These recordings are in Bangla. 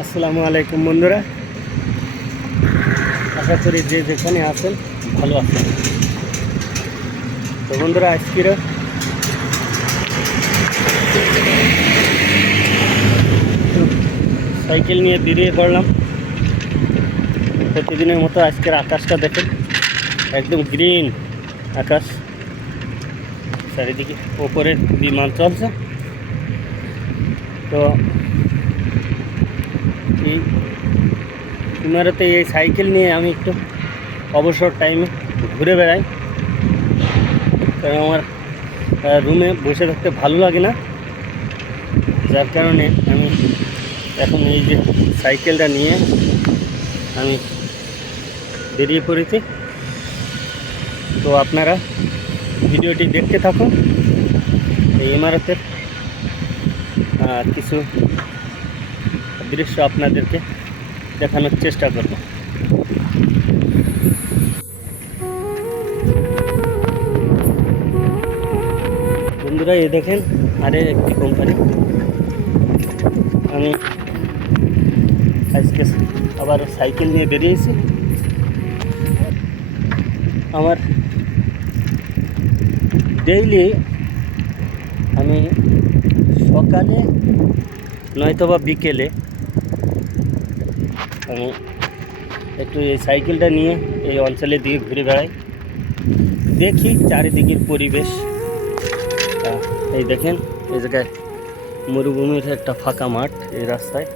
আসসালামু আলাইকুম বন্ধুরা। আশা করি যে যেখানে আছেন ভালো আছেন। তো বন্ধুরা, আজকের সাইকেল নিয়ে বেরিয়ে পড়লাম। প্রতিদিনের মতো আজকের আকাশটা দেখেন, একদম গ্রিন আকাশ। চারিদিকে ওপরে বিমান চলছে। তো এই ইমারতে এই সাইকেল নিয়ে আমি একটু অবসর টাইমে ঘুরে বেড়াই। কারণ আমার রুমে বসে থাকতে ভালো লাগে না। যার কারণে আমি এখন এই যে সাইকেলটা নিয়ে আমি বেরিয়ে পড়েছি। তো আপনারা ভিডিওটি দেখতে থাকুন। এই ইমারতের কিছু দৃশ্য আপনাদেরকে দেখানোর চেষ্টা করব। বন্ধুরা এ দেখেন আরে একটি কোম্পানি আমি আজকে আবার সাইকেল নিয়ে বেরিয়েছি। আমার ডেইলি আমি সকালে নয়তো বা বিকেলে আমি একটু এই সাইকেলটা নিয়ে এই অঞ্চলের দিকে ঘুরে বেড়াই। দেখি চারিদিকের পরিবেশ। এই দেখেন, এই জায়গায় মরুভূমির একটা ফাঁকা মাঠ এই রাস্তায়।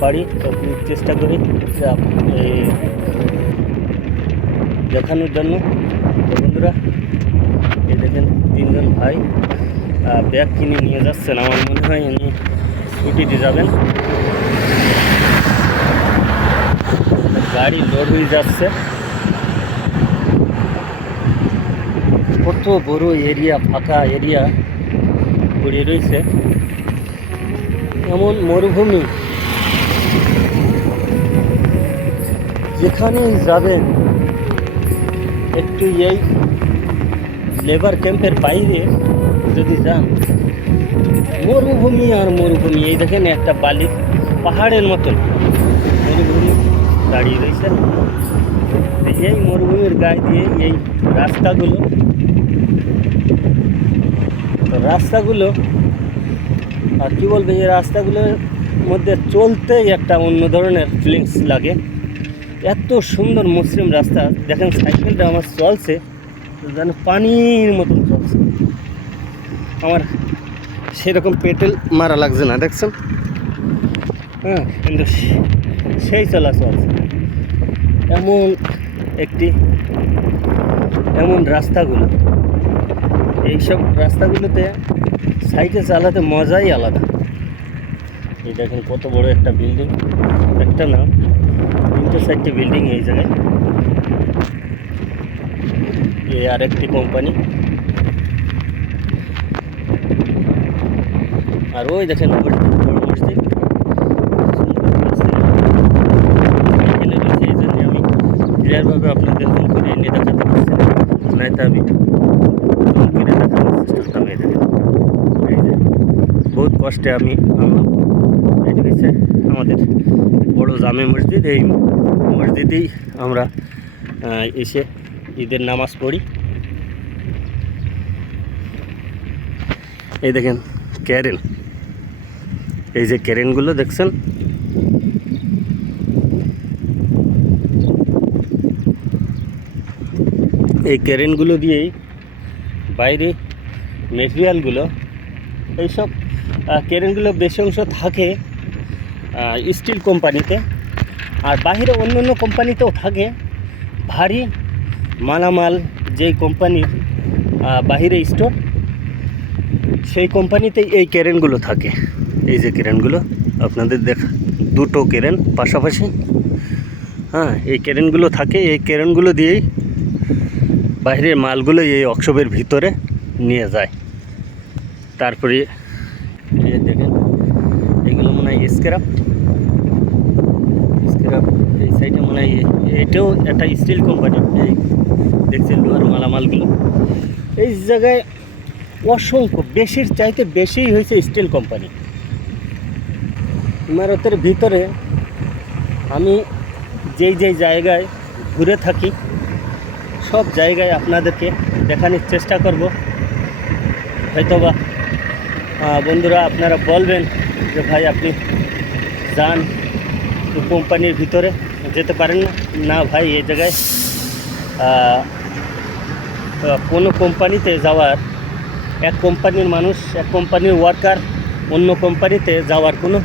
পারি তখন চেষ্টা করি দেখানোর জন্য। বন্ধুরা, এই দেখেন তিনজন ভাই। ব্যাগ কিনে নিয়ে যাচ্ছেন। আমার মনে হয় উনি স্কুটিতে যাবেন। গাড়ি লোড হয়ে যাচ্ছে। কত বড় এরিয়া ফাঁকা এরিয়া পড়ে রয়েছে। এমন মরুভূমি। যেখানেই যাবেন, একটু এই লেবার ক্যাম্পের বাইরে যদি যান, মরুভূমি আর মরুভূমি, এই দেখেন একটা বালি, পাহাড়ের মতন। মরুভূমি দাঁড়িয়ে রয়েছে। এই মরুভূমির গায়ে দিয়ে এই রাস্তাগুলো, তো রাস্তাগুলো, আর কী বলবে, এই রাস্তাগুলোর মধ্যে চলতেই একটা অন্য ধরনের ফিলিংস লাগে। এত সুন্দর মসৃণ রাস্তা। দেখেন সাইকেলটা আমার চলছে, যেন পানির মতন চলছে। আমার সেরকম পেটেল মারা লাগছে না, দেখছেন? হ্যাঁ কিন্তু সেই চলাচল। এমন একটি, এমন রাস্তাগুলো। এইসব রাস্তাগুলোতে সাইকেল চালাতে মজাই আলাদা। এই দেখেন কত বড় একটা বিল্ডিং। একটা না তিনটে চারটে বিল্ডিং এই জায়গায়। এই আরেকটি কোম্পানি। আর ওই দেখেন বড় মসজিদ আমি ক্লিয়ারভাবে আপনাদের ফোন করে এনে দেখাতে পারছি নয়তো আমি ফোন করে চেষ্টা বহুত কষ্টে আমি আমাদের বড় জামে মসজিদ। এই মসজিদেই আমরা এসে ঈদের নামাজ পড়ি। এই দেখেন ক্যারেন এই যে ক্যারেনগুলো দেখছেন? এই ক্যারেনগুলো দিয়েই বাইরে মেটেরিয়ালগুলো এইসব ক্যারেনগুলো বেশি অংশ থাকে স্টিল কোম্পানিতে আর বাইরে অন্য অন্য কোম্পানিতেও থাকে। ভারী মালামাল যেই কোম্পানির বাহিরে স্টোর সেই কোম্পানিতে এই ক্যারেনগুলো থাকে। এই যে ক্যারেনগুলো আপনাদের দেখা, দুটো ক্যারেন পাশাপাশি। হ্যাঁ এই ক্যারেনগুলো থাকে, এই ক্যারেনগুলো দিয়েই বাইরের মালগুলো এই অক্সবের ভিতরে নিয়ে যায়। তারপরে, এই দেখেন, এগুলো মনে হয় স্ক্র্যাপ। স্ক্র্যাপ, এই সাইডে মনে হয় এটাও একটা স্টিল কোম্পানি। এই দেখছেন লোহার মালামালগুলো। এই জায়গায় অসংখ্য, বেশির চাইতে বেশিই হয়েছে স্টিল কোম্পানি। ইমারতের ভিতরে আমি যেই যেই জায়গায় ঘুরে থাকি, সব জায়গায় আপনাদেরকে দেখানোর চেষ্টা করব। হয়তোবা বন্ধুরা আপনারা বলবেন যে ভাই আপনি যান কোম্পানির ভিতরে যেতে পারেন না। না ভাই, এই জায়গায় কোনো কোম্পানিতে যাওয়ার, এক কোম্পানির মানুষ, এক কোম্পানির ওয়ার্কার অন্য কোম্পানিতে যাওয়ার কোনো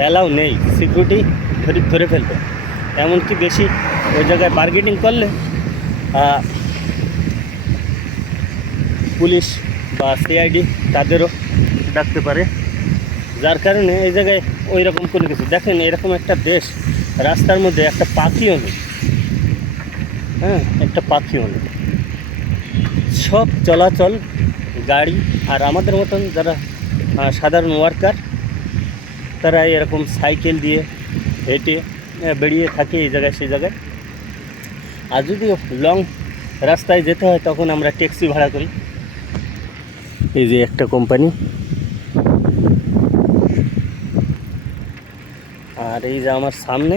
অ্যালাউ নেই। সিকিউরিটি ধরে ধরে ফেলবে। এমনকি বেশি ওই জায়গায় বার্গেনিং করলে পুলিশ বা সিআইডি তাদেরও ডাকতে পারে। যার কারণে এই জায়গায় ওই রকম কোনো কিছু। দেখেন, এরকম একটা দেশ, রাস্তার মধ্যে একটা পাখিও নেই। হ্যাঁ একটা পাখিও নেই। সব চলাচল, গাড়ি, আর আমাদের মতন যারা সাধারণ ওয়ার্কার তারা এরকম সাইকেল দিয়ে হেঁটে বেরিয়ে থাকে এই জায়গায়, সেই জায়গায়। আর যদি লং রাস্তায় যেতে হয়, তখন আমরা ট্যাক্সি ভাড়া করি। এই যে একটা কোম্পানি আর এই যে আমার সামনে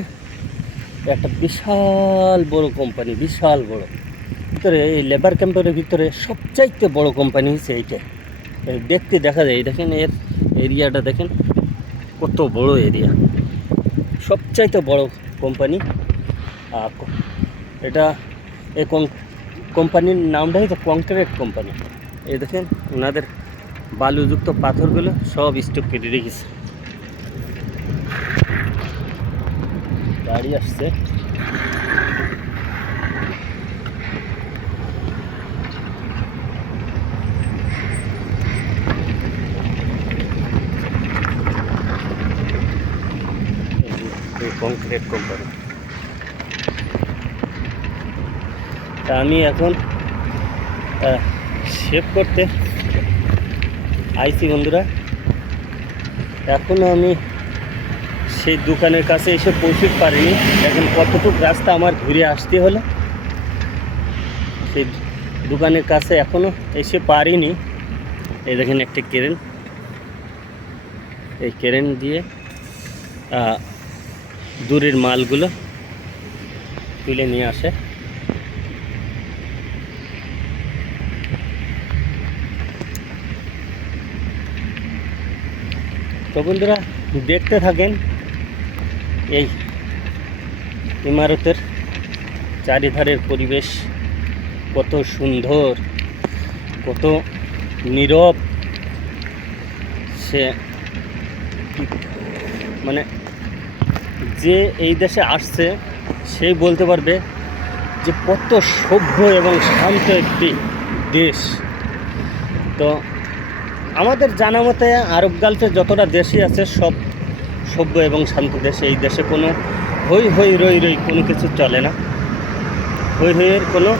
একটা বিশাল বড় কোম্পানি বিশাল বড়। ভিতরে এই লেবার ক্যাম্পের ভিতরে সবচাইতে বড় কোম্পানি হচ্ছে এইটা। দেখতে দেখা যায় দেখেন এর এরিয়াটা দেখেন। কত বড় এরিয়া সবচাইতে বড় কোম্পানি এটা এই কোম্পানির নামটাই তো কংক্রিট কোম্পানি এই দেখেন, ওনাদের বালুযুক্ত পাথরগুলো সব স্টক কেটে রেখেছে। গাড়ি আসছে। কংক্রিট কোম্পানি তা আমি এখন সেভ করতে আইছি বন্ধুরা। এখনও আমি সেই দোকানের কাছে এসে পৌঁছতে পারিনি। এখন কতটুকু রাস্তা আমার ঘুরে আসতে হলো, সেই দোকানের কাছে এখনও এসে পারিনি। এই দেখেন একটা কেরেন। এই কেরেন দিয়ে দূরের মালগুলো তুলে নিয়ে আসে। তো বন্ধুরা, দেখতে থাকেন এই ইমারতের চারিধারের পরিবেশ। কত সুন্দর, কত নীরব। সে মানে যে এই দেশে আসছে সেই বলতে পারবে যে কত সভ্য এবং শান্ত একটি দেশ। তো আমাদের জানা মতে আরব গালফে যতটা দেশই আছে, সব সভ্য এবং শান্ত দেশ। এই দেশে কোনো হই হই রই রই কোনো কিছু চলে না। হই হইয়ের কোনো